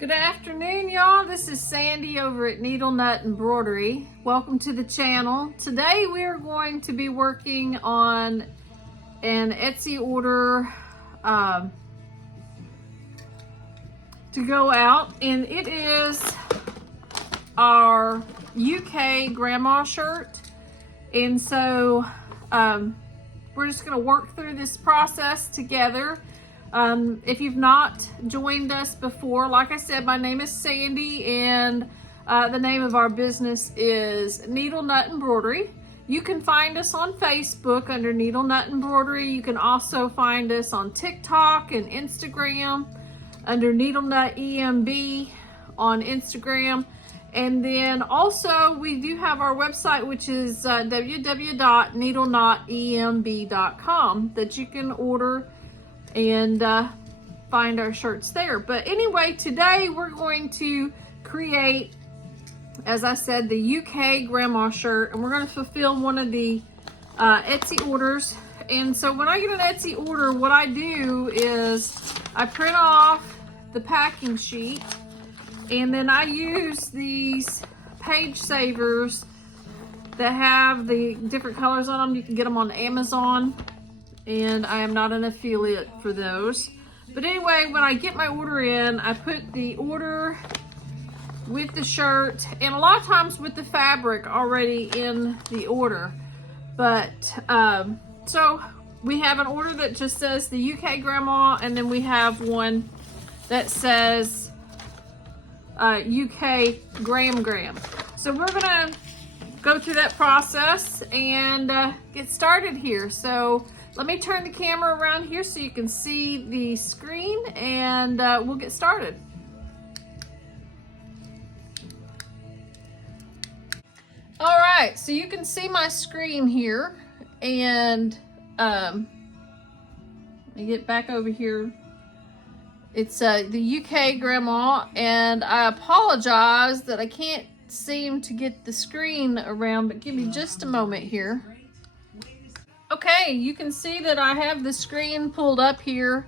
Good afternoon, y'all. This is Sandy over at Needle Nut Embroidery. Welcome to the channel. Today we are going to be working on an Etsy order to go out, and it is our UK grandma shirt. And so we're just going to work through this process together. If you've not joined us before, like I said, my name is Sandy, and the name of our business is Needle Nut Embroidery. You can find us on Facebook under Needle Nut Embroidery. You can also find us on TikTok and Instagram under Needle Nut EMB on Instagram. And then also we do have our website, which is www.needlenautemb.com, that you can order and find our shirts there. But anyway, today we're going to create, as I said, the UK grandma shirt, and we're going to fulfill one of the Etsy orders. And so when I get an Etsy order, what I do is I print off the packing sheet, and then I use these page savers that have the different colors on them. You can get them on Amazon, and I am not an affiliate for those. But anyway, when I get my order in, I put the order with the shirt, and a lot of times with the fabric already in the order. But so we have an order that just says the UK grandma, and then we have one that says UK gram. So we're gonna go through that process and get started here. So let me turn the camera around here so you can see the screen, and we'll get started. All right, so you can see my screen here, and let me get back over here. It's the UK grandma, and I apologize that I can't seem to get the screen around, but give me just a moment here. Okay, you can see that I have the screen pulled up here,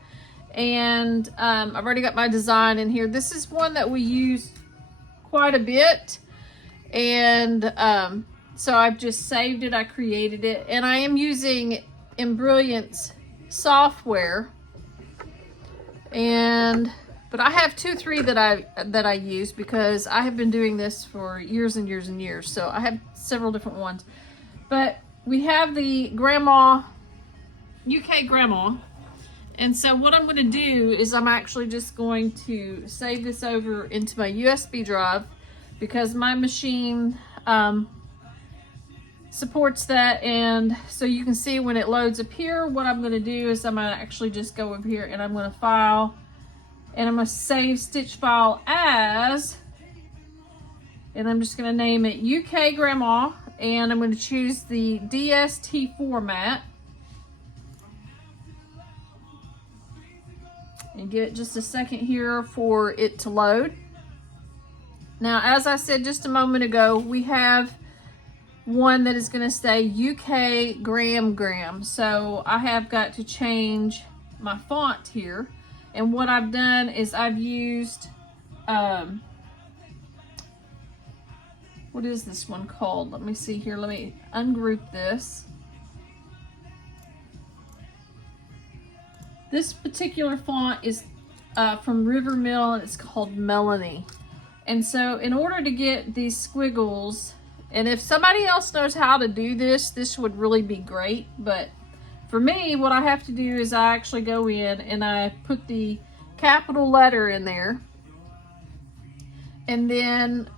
and I've already got my design in here. This is one that we use quite a bit, and so I've just saved it, I created it, and I am using Embrillance software. But I have 2, 3 that I use because I have been doing this for years and years and years. So I have several different ones. But we have the grandma, UK grandma. And so what I'm going to do is I'm actually just going to save this over into my USB drive, because my machine supports that. And so you can see when it loads up here, what I'm going to do is I'm going to actually just go over here, and I'm going to file, and I'm going to save stitch file as, and I'm just going to name it UK grandma, and I'm going to choose the DST format and give it just a second here for it to load. Now, as I said just a moment ago, we have one that is going to say UK gram. So I have got to change my font here. And what I've done is I've used, what is this one called? Let me see here. Let me ungroup this. This particular font is from River Mill, and it's called Melanie. And so in order to get these squiggles, and if somebody else knows how to do this, this would really be great. But for me, what I have to do is I actually go in and I put the capital letter in there. And then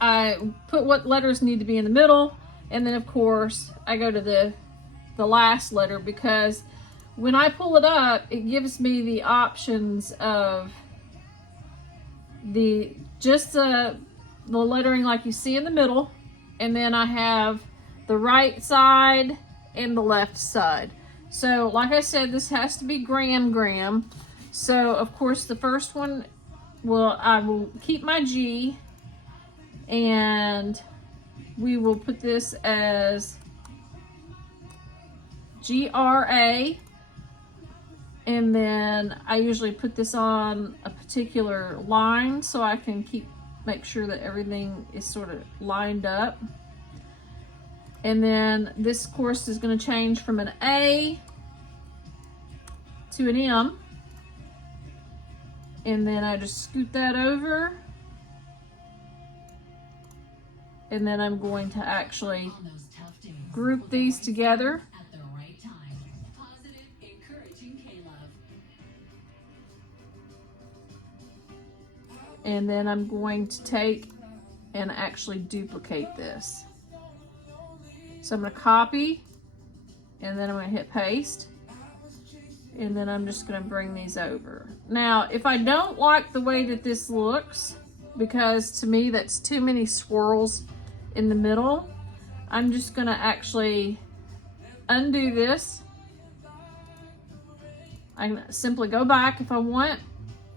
I put what letters need to be in the middle. And then, of course, I go to the last letter, because when I pull it up, it gives me the options of the lettering like you see in the middle, and then I have the right side and the left side. So like I said, this has to be gram. So of course the first one, I will keep my G, and we will put this as GRA. And then I usually put this on a particular line so I can make sure that everything is sort of lined up. And then this, of course, is going to change from an A to an M. And then I just scoot that over. And then I'm going to actually group these together. And then I'm going to take and actually duplicate this. So I'm going to copy, and then I'm going to hit paste. And then I'm just going to bring these over. Now, if I don't like the way that this looks, because to me that's too many swirls in the middle, I'm just going to actually undo this. I can simply go back if I want,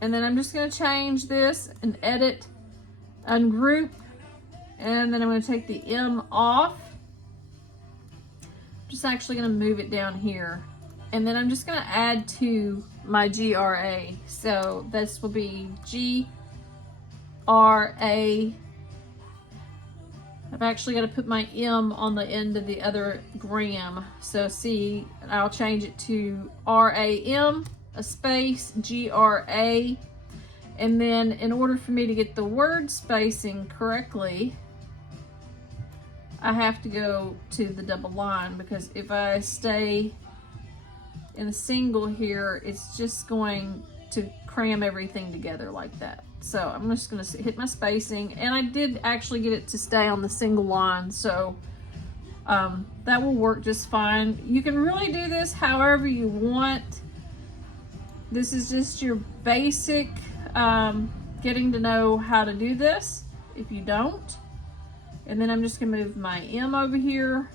and then I'm just going to change this and edit, ungroup, and then I'm going to take the M off. I'm just actually going to move it down here, and then I'm just going to add to my GRA. So this will be GRA. I've actually got to put my M on the end of the other gram. So see, I'll change it to RAM, a space, GRA. And then in order for me to get the word spacing correctly, I have to go to the double line, because if I stay in a single here, it's just going to cram everything together like that. So I'm just going to hit my spacing, and I did actually get it to stay on the single line, so that will work just fine. You can really do this however you want. This is just your basic getting to know how to do this if you don't. And then I'm just going to move my M over here,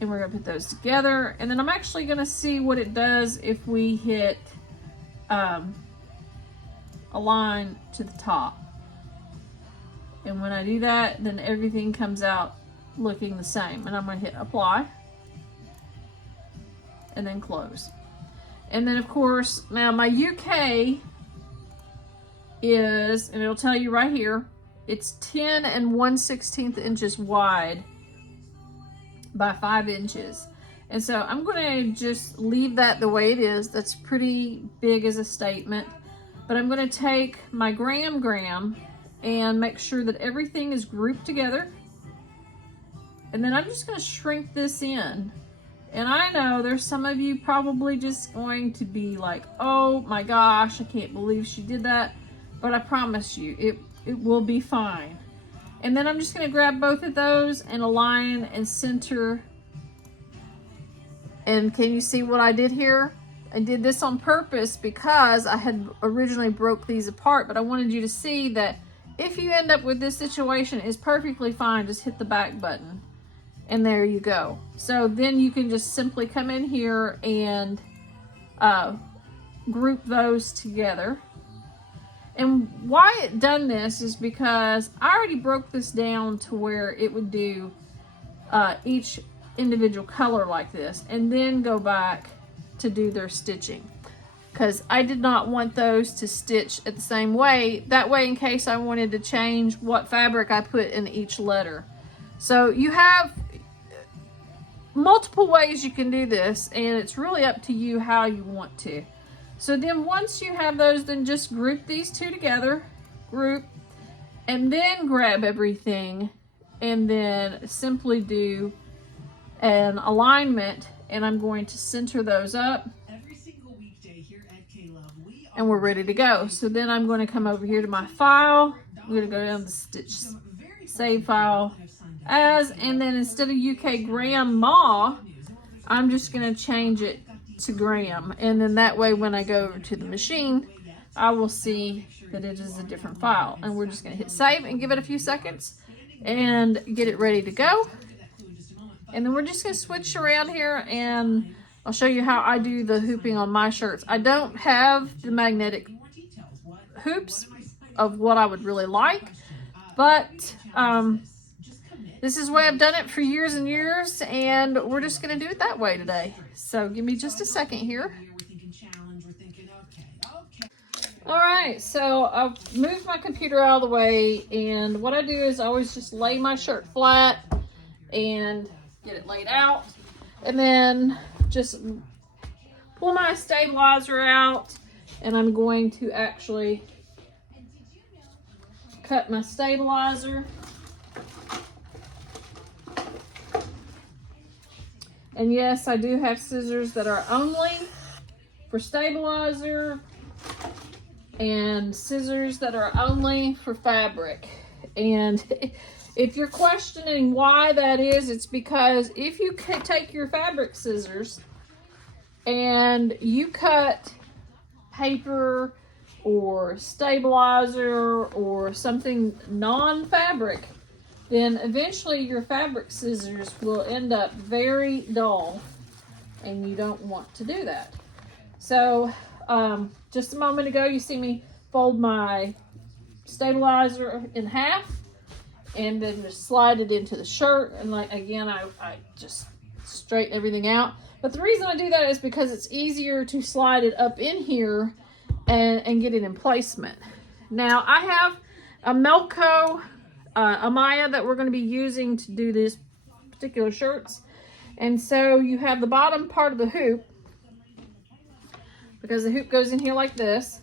and we're going to put those together. And then I'm actually going to see what it does if we hit a line to the top. And when I do that, then everything comes out looking the same. And I'm going to hit apply and then close. And then of course, now my UK is, and it'll tell you right here, it's 10 1/16 inches wide by 5 inches. And so I'm going to just leave that the way it is. That's pretty big as a statement. But I'm going to take my gram and make sure that everything is grouped together. And then I'm just going to shrink this in. And I know there's some of you probably just going to be like, oh my gosh, I can't believe she did that. But I promise you, it will be fine. And then I'm just going to grab both of those and align and center. And can you see what I did here? I did this on purpose because I had originally broke these apart, but I wanted you to see that if you end up with this situation, it's perfectly fine. Just hit the back button and there you go. So then you can just simply come in here and group those together. And why it done this is because I already broke this down to where it would do each individual color like this, and then go back to do their stitching, because I did not want those to stitch at the same way. That way, in case I wanted to change what fabric I put in each letter. So you have multiple ways you can do this, and it's really up to you how you want to. So then once you have those, then just group these two together, group, and then grab everything and then simply do an alignment, and I'm going to center those up, and we're ready to go. So then I'm going to come over here to my file. I'm going to go down to stitch, save file as, and then instead of UK grandma, I'm just going to change it to gram, and then that way when I go over to the machine, I will see that it is a different file. And we're just going to hit save and give it a few seconds and get it ready to go. And then we're just going to switch around here, and I'll show you how I do the hooping on my shirts. I don't have the magnetic hoops of what I would really like, but this is the way I've done it for years and years, and we're just gonna do it that way today. So give me just a second here. All right, so I've moved my computer out of the way, and what I do is I always just lay my shirt flat and get it laid out, and then just pull my stabilizer out, and I'm going to actually cut my stabilizer. And yes, I do have scissors that are only for stabilizer and scissors that are only for fabric. And if you're questioning why that is, it's because if you take your fabric scissors and you cut paper or stabilizer or something non-fabric, then eventually your fabric scissors will end up very dull, and you don't want to do that. So just a moment ago, you see me fold my stabilizer in half and then just slide it into the shirt. And like, again, I just straighten everything out. But the reason I do that is because it's easier to slide it up in here and get it in placement. Now I have a Melco Amya that we're going to be using to do these particular shirts. And so you have the bottom part of the hoop, because the hoop goes in here like this.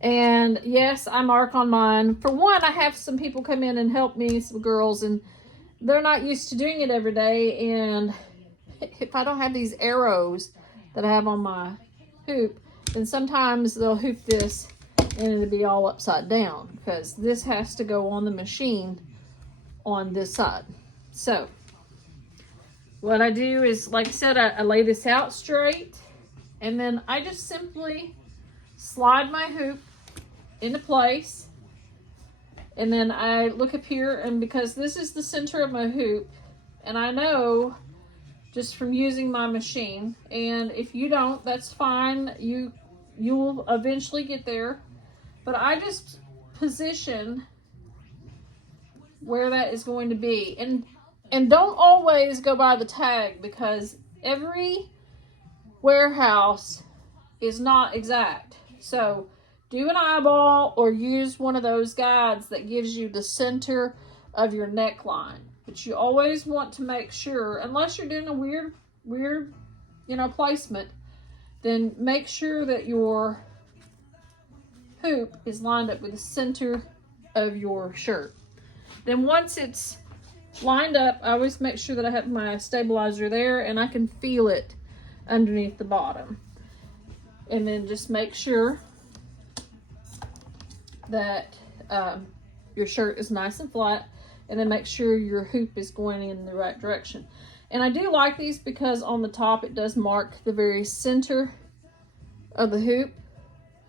And yes, I mark on mine. For one, I have some people come in and help me, some girls, and they're not used to doing it every day. And if I don't have these arrows that I have on my hoop, then sometimes they'll hoop this and it'll be all upside down, because this has to go on the machine on this side. So what I do is, like I said, I lay this out straight, and then I just simply slide my hoop into place. And then I look up here, and because this is the center of my hoop, and I know just from using my machine, and if you don't, that's fine, you will eventually get there. But I just position where that is going to be. And don't always go by the tag, because every warehouse is not exact. So do an eyeball or use one of those guides that gives you the center of your neckline. But you always want to make sure, unless you're doing a weird, placement, then make sure that your hoop is lined up with the center of your shirt. Then once it's lined up, I always make sure that I have my stabilizer there and I can feel it underneath the bottom. And then just make sure that your shirt is nice and flat, and then make sure your hoop is going in the right direction. And I do like these because on the top it does mark the very center of the hoop.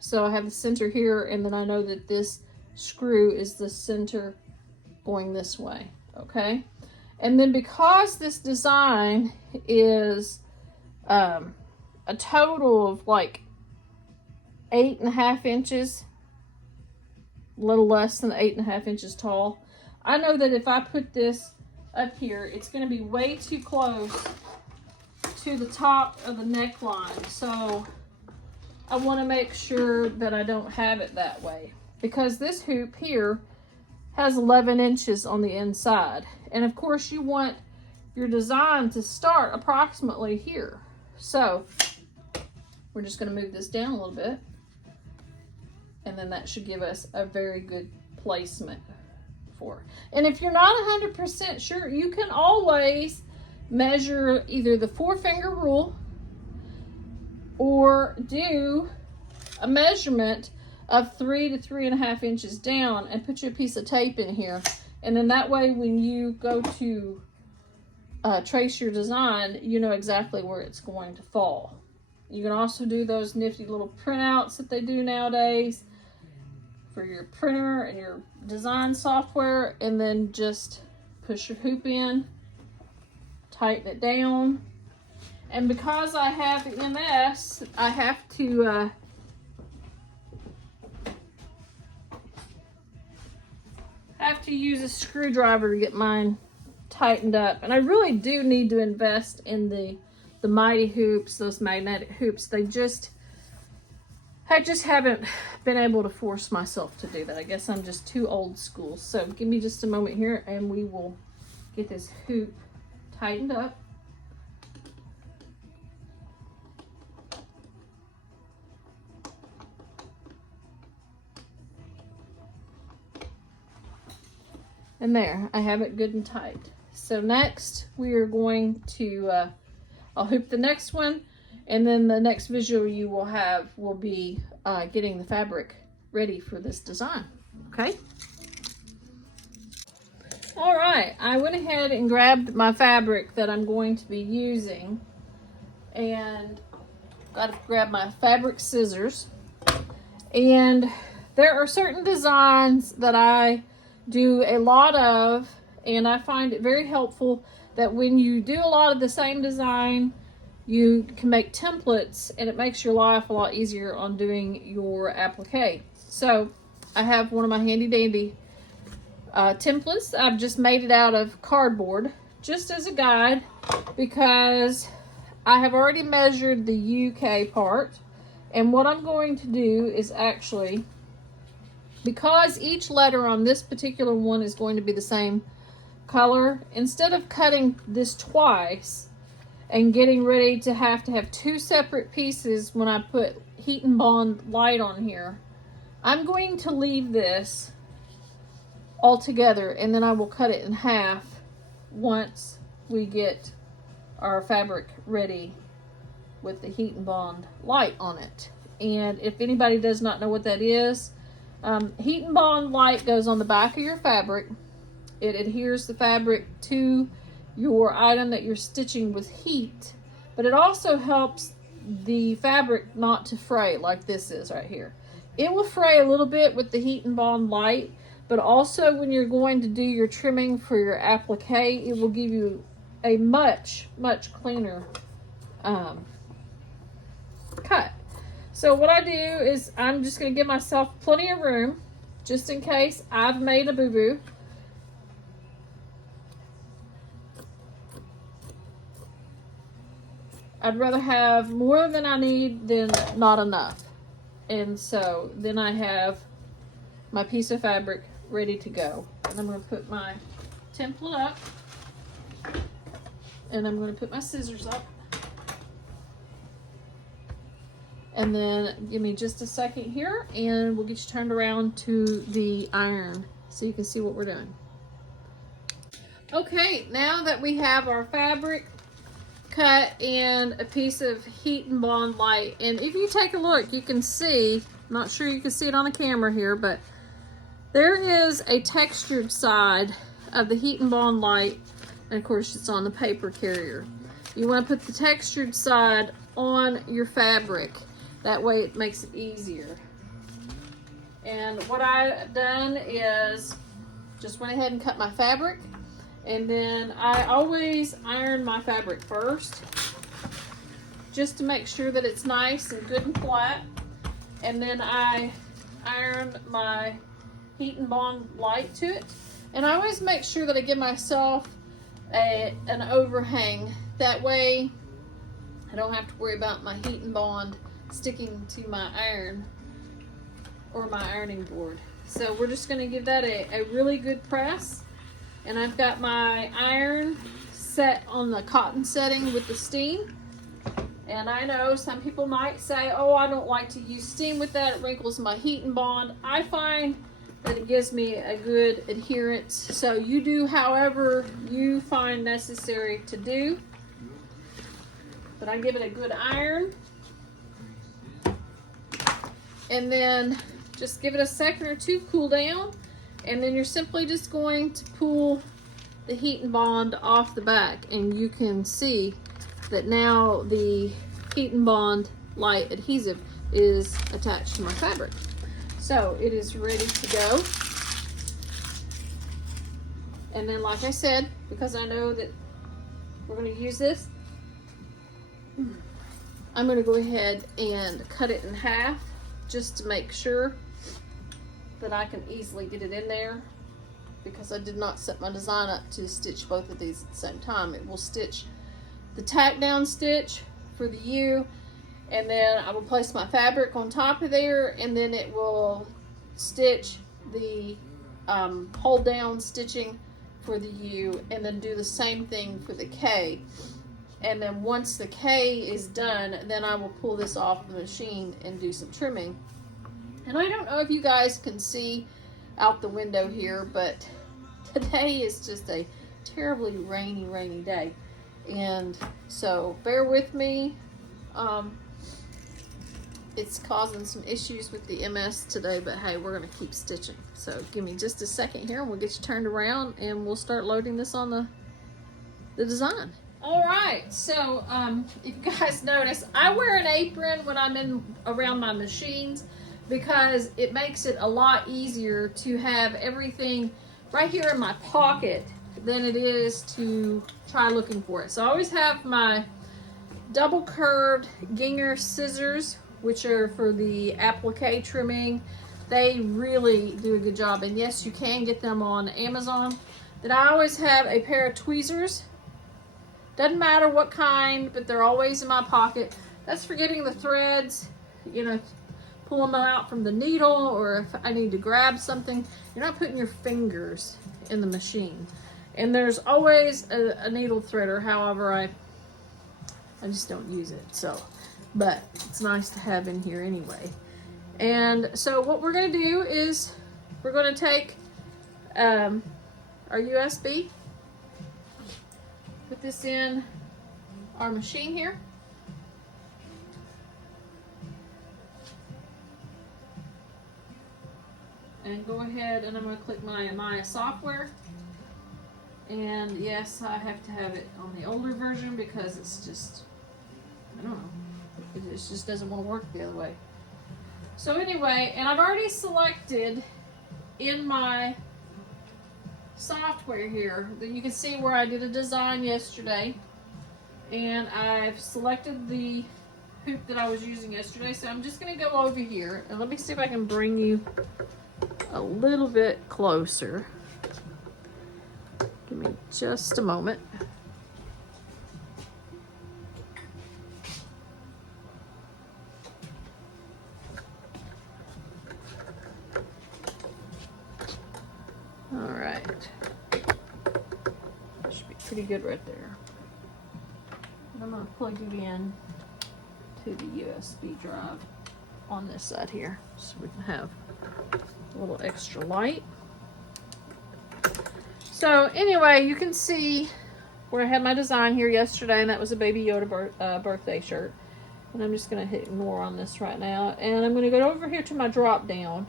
So I have the center here, and then I know that this screw is the center going this way, okay? And then because this design is a total of like 8.5 inches, a little less than 8.5 inches tall, I know that if I put this up here, it's going to be way too close to the top of the neckline. So I want to make sure that I don't have it that way, because this hoop here has 11 inches on the inside. And of course you want your design to start approximately here. So we're just going to move this down a little bit, and then that should give us a very good placement for it. And if you're not 100% sure, you can always measure either the 4-finger rule or do a measurement of 3 to 3.5 inches down and put your piece of tape in here. And then that way, when you go to trace your design, you know exactly where it's going to fall. You can also do those nifty little printouts that they do nowadays for your printer and your design software, and then just push your hoop in, tighten it down. And because I have the MS, I have to use a screwdriver to get mine tightened up. And I really do need to invest in the mighty hoops, those magnetic hoops. I just haven't been able to force myself to do that. I guess I'm just too old school. So give me just a moment here and we will get this hoop tightened up. And there, I have it good and tight. So next we are going to, I'll hoop the next one, and then the next visual you will have will be getting the fabric ready for this design, okay? All right, I went ahead and grabbed my fabric that I'm going to be using, and got to grab my fabric scissors. And there are certain designs that I do a lot of, and I find it very helpful that when you do a lot of the same design, you can make templates, and it makes your life a lot easier on doing your applique. So I have one of my handy dandy templates. I've just made it out of cardboard just as a guide, because I have already measured the UK part, and what I'm going to do is actually, because each letter on this particular one is going to be the same color, instead of cutting this twice and getting ready to have two separate pieces when I put heat and bond light on here, I'm going to leave this all together, and then I will cut it in half once we get our fabric ready with the heat and bond light on it. And if anybody does not know what that is, heat and bond light goes on the back of your fabric. It adheres the fabric to your item that you're stitching with heat, but it also helps the fabric not to fray like this is right here. It will fray a little bit with the heat and bond light, but also when you're going to do your trimming for your applique, it will give you a much cleaner cut. So what I do is I'm just going to give myself plenty of room just in case I've made a boo-boo. I'd rather have more than I need than not enough. And so then I have my piece of fabric ready to go. And I'm going to put my template up. And I'm going to put my scissors up. And then give me just a second here and we'll get you turned around to the iron so you can see what we're doing. Okay, now that we have our fabric cut and a piece of heat and bond light, and if you take a look, you can see, I'm not sure you can see it on the camera here, but there is a textured side of the heat and bond light, and of course it's on the paper carrier. You want to put the textured side on your fabric. That way it makes it easier. And what I've done is just went ahead and cut my fabric, and then I always iron my fabric first just to make sure that it's nice and good and flat, and then I iron my heat and bond light to it. And I always make sure that I give myself an overhang, that way I don't have to worry about my heat and bond sticking to my iron or my ironing board. So we're just going to give that a really good press. And I've got my iron set on the cotton setting with the steam. And I know some people might say, oh, I don't like to use steam with that, it wrinkles my heat and bond. I find that it gives me a good adherence. So you do however you find necessary to do. But I give it a good iron. And then just give it a second or two, cool down, and then you're simply just going to pull the heat and bond off the back, and you can see that now the heat and bond light adhesive is attached to my fabric. So it is ready to go. And then, like I said, because I know that we're going to use this, I'm going to go ahead and cut it in half, just to make sure that I can easily get it in there. because I did not set my design up to stitch both of these at the same time. It will stitch the tack down stitch for the U, and then I will place my fabric on top of there, and then it will stitch the hold down stitching for the U, and then do the same thing for the K. And then once the K is done, then I will pull this off the machine and do some trimming. And I don't know if you guys can see out the window here, but today is just a terribly rainy day. And so bear with me. It's causing some issues with the MS today, but hey, we're gonna keep stitching. So give me just a second here and we'll get you turned around and we'll start loading this on the design. All right, so if you guys notice, I wear an apron when I'm around my machines because it makes it a lot easier to have everything right here in my pocket than it is to try looking for it. So I always have my double curved Ginger scissors, which are for the applique trimming. They really do a good job, and yes, you can get them on Amazon. Then I always have a pair of tweezers. Doesn't matter what kind, but they're always in my pocket. That's for getting the threads, you know, pull them out from the needle, or if I need to grab something. You're not putting your fingers in the machine. And there's always a needle threader, however, I just don't use it, so. But it's nice to have in here anyway. And so what we're gonna do is we're gonna take our USB, put this in our machine here. And go ahead and I'm gonna click my Amya software. And yes, I have to have it on the older version because it's just, I don't know, it just doesn't want to work the other way. So anyway, and I've already selected in my software here that you can see where I did a design yesterday, and I've selected the hoop that I was using yesterday. So I'm just going to go over here and let me see if I can bring you a little bit closer. Give me just a moment. All right. That should be pretty good right there. And I'm going to plug you in to the USB drive on this side here so we can have a little extra light. So anyway, you can see where I had my design here yesterday, and that was a Baby Yoda birthday shirt. And I'm just going to hit ignore on this right now. And I'm going to go over here to my drop down.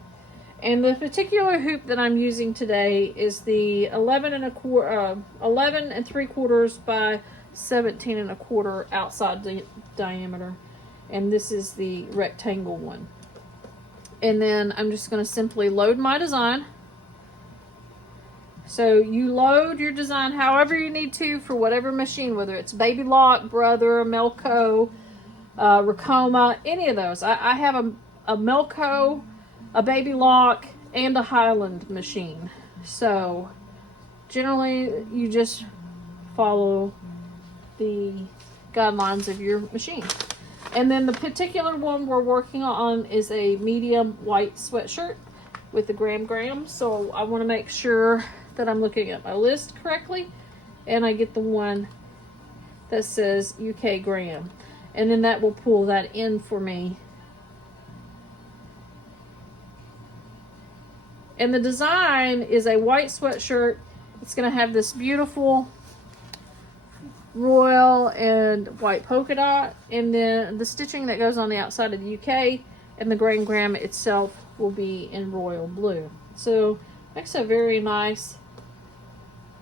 And the particular hoop that I'm using today is the 11 3/4 by 17 1/4 outside diameter. And this is the rectangle one. And then I'm just going to simply load my design. So you load your design however you need to for whatever machine, whether it's Baby Lock, Brother, Melco, Ricoma, any of those. I have a Melco, a Baby Lock, and a Highland machine. So generally you just follow the guidelines of your machine. And then the particular one we're working on is a medium white sweatshirt with the gram. So I want to make sure that I'm looking at my list correctly, and I get the one that says UK gram, and then that will pull that in for me. And the design is a white sweatshirt. It's going to have this beautiful royal and white polka dot, and then the stitching that goes on the outside of the UK and the gram itself will be in royal blue. So makes a very nice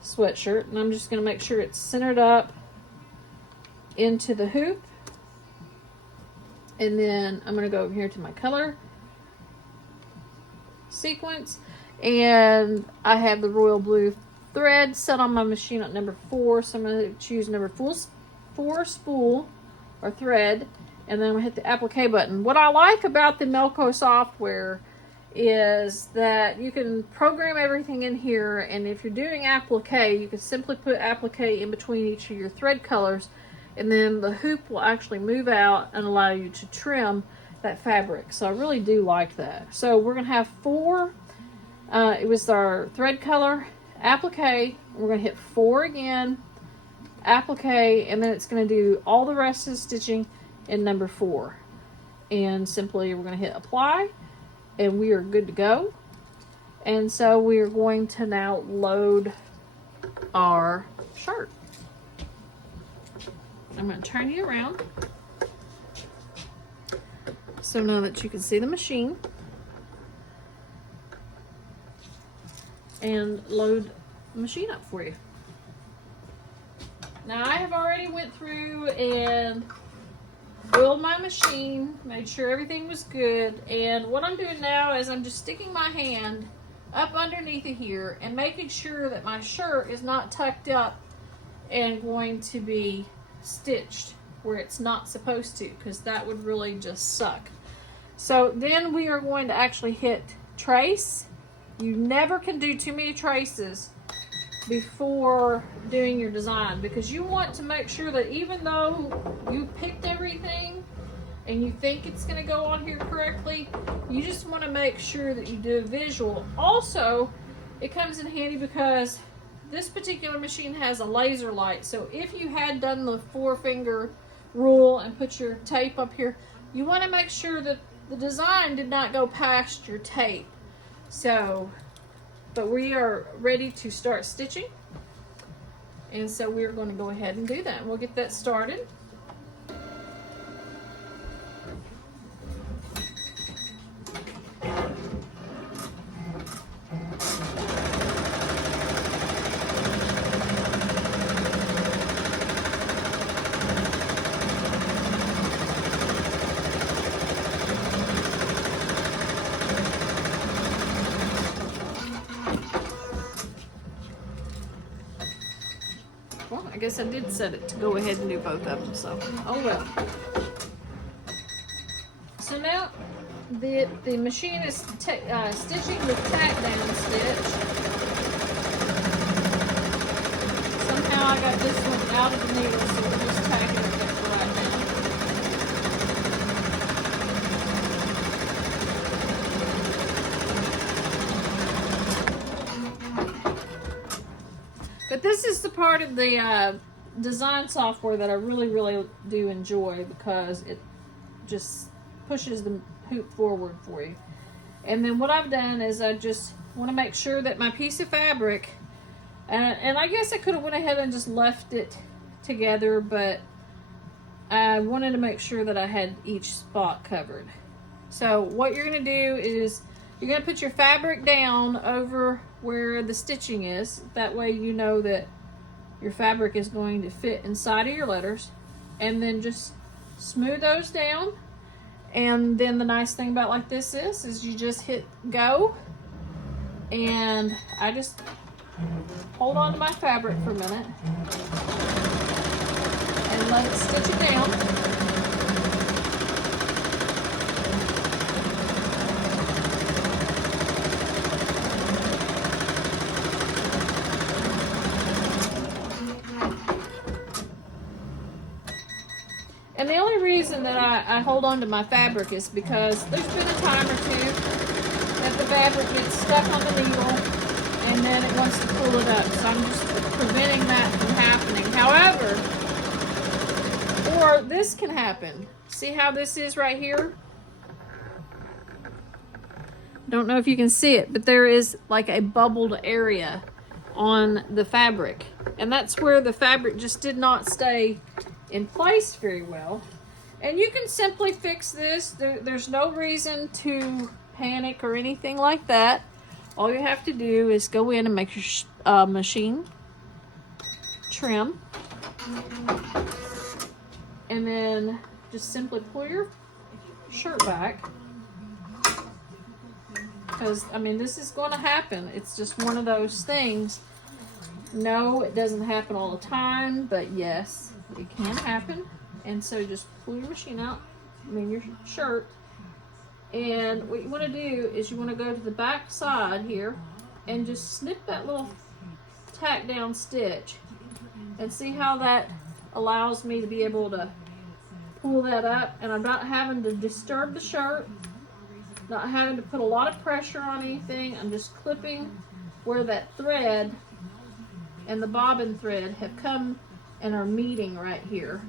sweatshirt, and I'm just going to make sure it's centered up into the hoop. And then I'm going to go over here to my color sequence, and I have the royal blue thread set on my machine at number 4, so I'm going to choose number 4 spool or thread, and then I'm going to hit the applique button. What I like about the Melco software is that you can program everything in here, and if you're doing applique, you can simply put applique in between each of your thread colors, and then the hoop will actually move out and allow you to trim that fabric. So I really do like that. So we're gonna have 4, it was our thread color, applique, we're gonna hit 4 again, applique, and then it's gonna do all the rest of the stitching in number 4. And simply we're gonna hit apply, and we are good to go. And so we are going to now load our shirt. I'm going to turn you around so now that you can see the machine, and load the machine up for you. Now I have already went through and oiled my machine, made sure everything was good, and what I'm doing now is I'm just sticking my hand up underneath it here and making sure that my shirt is not tucked up and going to be stitched where it's not supposed to, because that would really just suck. So then we are going to actually hit trace. You never can do too many traces before doing your design, because you want to make sure that even though you picked everything and you think it's going to go on here correctly, you just want to make sure that you do a visual. Also, it comes in handy because this particular machine has a laser light, so if you had done the 4-finger rule and put your tape up here, you want to make sure that the design did not go past your tape. So, but we are ready to start stitching, and so we're going to go ahead and do that. We'll get that started. Well, I guess I did set it to go ahead and do both of them, so oh well. So now the machine is stitching with tack down stitch. Somehow I got this one out of the needle, so we're just tacking it there for right now. But this is the part of the design software that I really do enjoy, because it just pushes the hoop forward for you. And then what I've done is I just want to make sure that my piece of fabric, and I guess I could have went ahead and just left it together, but I wanted to make sure that I had each spot covered. So what you're going to do is you're going to put your fabric down over where the stitching is. That way you know that your fabric is going to fit inside of your letters, and then just smooth those down. And then the nice thing about like this is you just hit go, and I just hold on to my fabric for a minute and let it stitch it down. And the only reason that I hold on to my fabric is because there's been a time or two that the fabric gets stuck on the needle and then it wants to pull it up. So I'm just preventing that from happening. However, or this can happen. See how this is right here? Don't know if you can see it, but there is like a bubbled area on the fabric. And that's where the fabric just did not stay in place very well. And you can simply fix this. There's no reason to panic or anything like that. All you have to do is go in and make your machine trim, and then just simply pull your shirt back, because I mean this is going to happen. It's just one of those things. No, it doesn't happen all the time, but yes, it can happen. And so just pull your machine out, your shirt, And what you want to do is you want to go to the back side here and just snip that little tack down stitch, and see how that allows me to be able to pull that up, and I'm not having to disturb the shirt, not having to put a lot of pressure on anything. I'm just clipping where that thread and the bobbin thread have come and are meeting right here.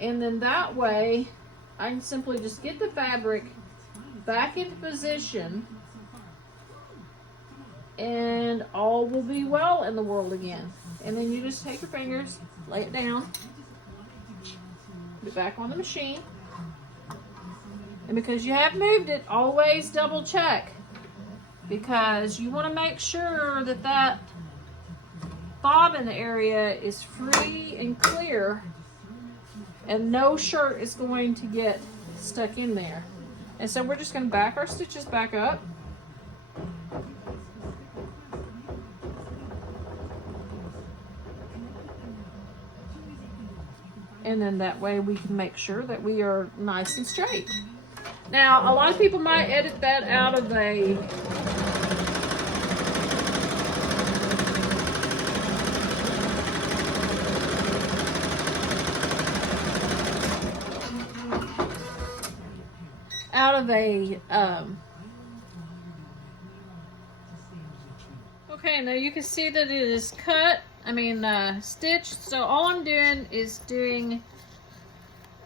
And then that way I can simply just get the fabric back into position and all will be well in the world again. And then you just take your fingers, lay it down, put it back on the machine. And because you have moved it, always double check, because you want to make sure that that bobbin area is free and clear and no shirt is going to get stuck in there. And so we're just going to back our stitches back up. And then that way we can make sure that we are nice and straight. Now, a lot of people might edit that out of a okay, now you can see that it is cut, stitched. So all I'm doing is doing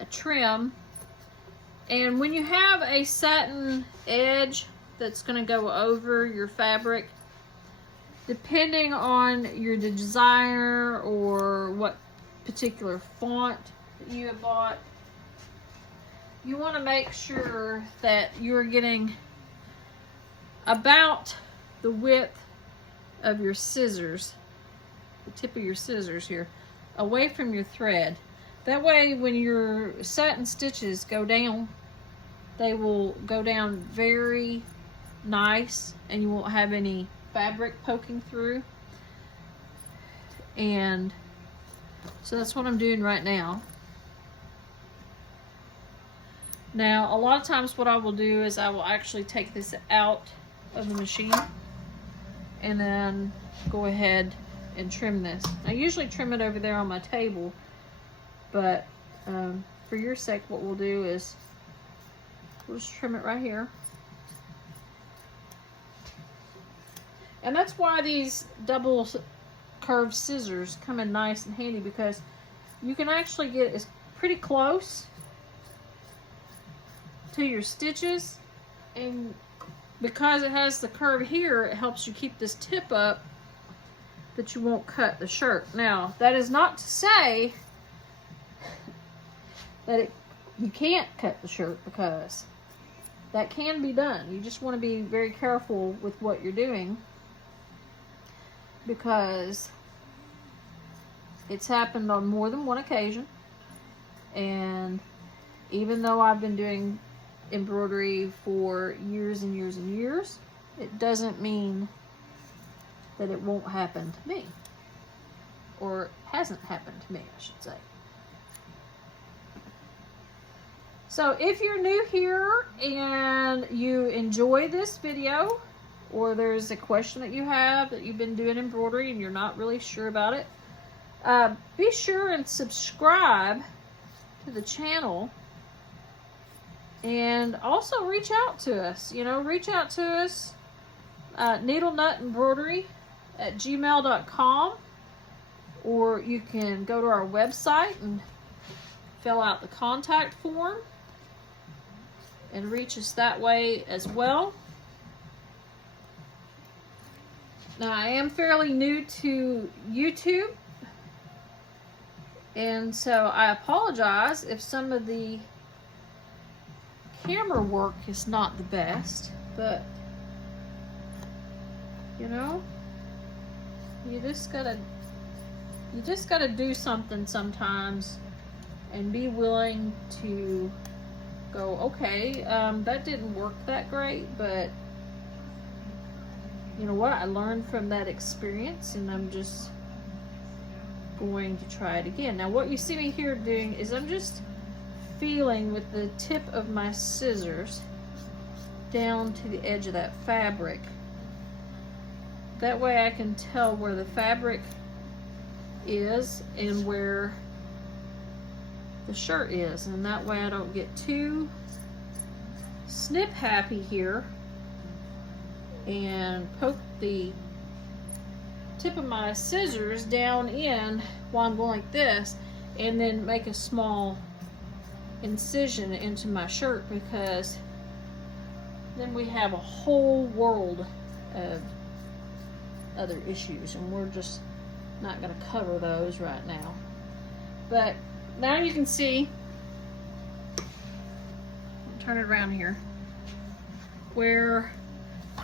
a trim. And when you have a satin edge that's going to go over your fabric, depending on your desire or what particular font that you have bought, you want to make sure that you're getting about the width of your scissors, the tip of your scissors here, away from your thread. That way when your satin stitches go down, they will go down very nice and you won't have any fabric poking through. And so that's what I'm doing right now. Now, a lot of times what I will do is I will actually take this out of the machine and then go ahead and trim this. I usually trim it over there on my table, but for your sake, what we'll do is we'll just trim it right here. And that's why these double curved scissors come in nice and handy, because you can actually get pretty close to your stitches, and because it has the curve here, it helps you keep this tip up that you won't cut the shirt. Now, that is not to say that you can't cut the shirt, because that can be done. You just want to be very careful with what you're doing, because it's happened on more than one occasion. And even though I've been doing embroidery for years and years and years, it doesn't mean that it won't happen to me, or hasn't happened to me, I should say. So if you're new here and you enjoy this video, or there's a question that you have that you've been doing embroidery and you're not really sure about it, be sure and subscribe to the channel. And also reach out to us. Reach out to us, needlenutembroidery@gmail.com, or you can go to our website and fill out the contact form and reach us that way as well. Now, I am fairly new to YouTube, and so I apologize if some of the camera work is not the best, but you just gotta do something sometimes and be willing to go, okay, that didn't work that great, but you know what, I learned from that experience and I'm just going to try it again. Now, what you see me here doing is I'm just feeling with the tip of my scissors down to the edge of that fabric. That way I can tell where the fabric is and where the shirt is, and that way I don't get too snip happy here and poke the tip of my scissors down in while I'm going like this, and then make a small incision into my shirt, because then we have a whole world of other issues, and we're just not going to cover those right now. But now you can see, turn it around here, where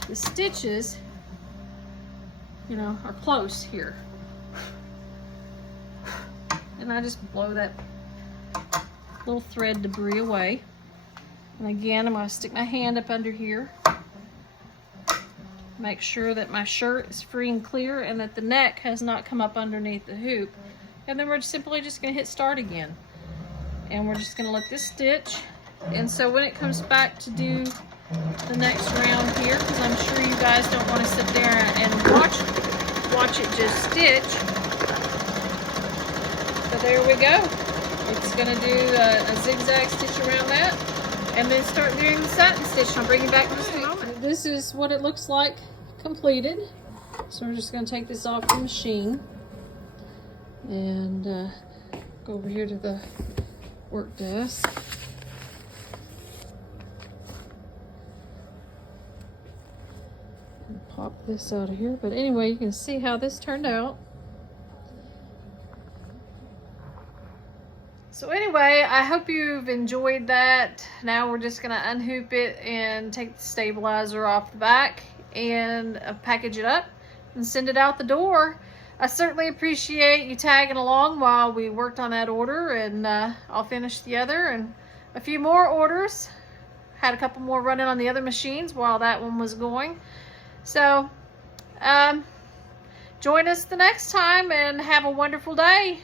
the stitches, you know, are close here. And I just blow that little thread debris away. And again, I'm going to stick my hand up under here. Make sure that my shirt is free and clear and that the neck has not come up underneath the hoop. And then we're simply just going to hit start again. And we're just going to let this stitch. And so when it comes back to do the next round here, because I'm sure you guys don't want to sit there and watch it just stitch. So there we go. It's going to do a zigzag stitch around that. And then start doing the satin stitch. I'll bring you back in just a moment. This is what it looks like completed. So we're just going to take this off the machine and go over here to the work desk. And pop this out of here. But anyway, you can see how this turned out. So anyway, I hope you've enjoyed that. Now we're just going to unhoop it and take the stabilizer off the back and package it up and send it out the door. I certainly appreciate you tagging along while we worked on that order, and I'll finish the other and a few more orders. Had a couple more running on the other machines while that one was going. So join us the next time and have a wonderful day.